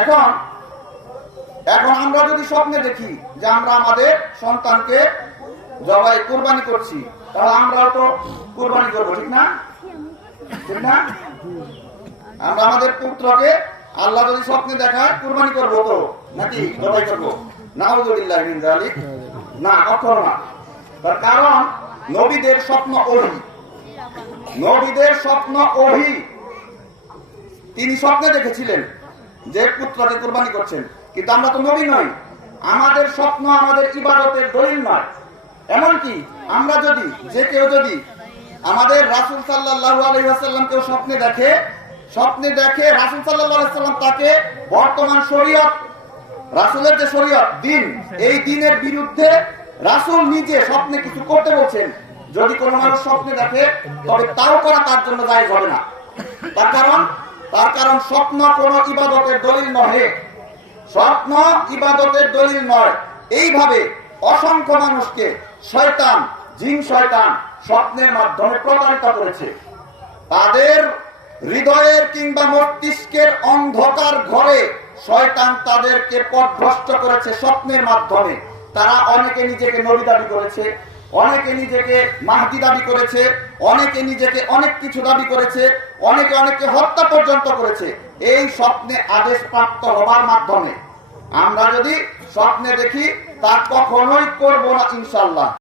এখন এখন আমরা যদি স্বপ্নে দেখি যে আমরা আমাদের সন্তানকে জবাই কুরবানি করছি, তাহলে আমরাও তো কুরবানি করবো, ঠিক না? ঠিক না? আমরা আমাদের পুত্রকে আল্লাহ যদি স্বপ্নে দেখায় কুরবানি করবো তো নাকি জবাই করবো? নাউযুবিল্লাহি মিন যালিক, না, কখনো না। তার কারণ নবীদের স্বপ্ন ওহী, নবীদের স্বপ্ন ওহী। তিনি স্বপ্নে দেখেছিলেন যে পুত্রকে কুরবানি করছেন, কিন্তু আমরা তো নবী নই। আমাদের স্বপ্ন আমাদের ইবাদতের দলিল নয়। এমনকি আমরা যদি কেউ যদি আমাদের রাসূল সাল্লাল্লাহু আলাইহি ওয়াসাল্লাম কেউ স্বপ্নে দেখে রাসূল সাল্লাল্লাহু আলাইহি ওয়াসাল্লাম তাকে বর্তমান শরীয়ত, রাসূলের যে শরীয়ত দিন, এই দিনের বিরুদ্ধে রাসূল নিজে স্বপ্নে কিছু করতে বলছেন, যদি কোনো মানুষ স্বপ্নে দেখে তবে তাও করা তার জন্য জায়েজ হবে না। তার কারণ স্বপ্ন কোনো ইবাদতের দলিল নয়, স্বপ্ন ইবাদতের দলিল নয়। এইভাবে অসংখ্য মানুষকে শয়তান, জিন শয়তান স্বপ্নের মাধ্যমে প্রতারিত করেছে। তাদের হৃদয়ের কিংবা মস্তিষ্কের অন্ধকার ঘরে শয়তান তাদেরকে পথভ্রষ্ট করেছে স্বপ্নের মাধ্যমে। তারা অনেকে নিজেকে নবী দাবি করেছে, অনেকে নিজেকে মাহদী দাবি করেছে, অনেকে নিজেকে অনেক কিছু দাবি করেছে, অনেকে অনেককে হত্যা পর্যন্ত করেছে এই স্বপ্নে আদেশ প্রাপ্ত হবার মাধ্যমে। আমরা যদি স্বপ্নে দেখি তা কখনোই করবো না ইনশাআল্লাহ।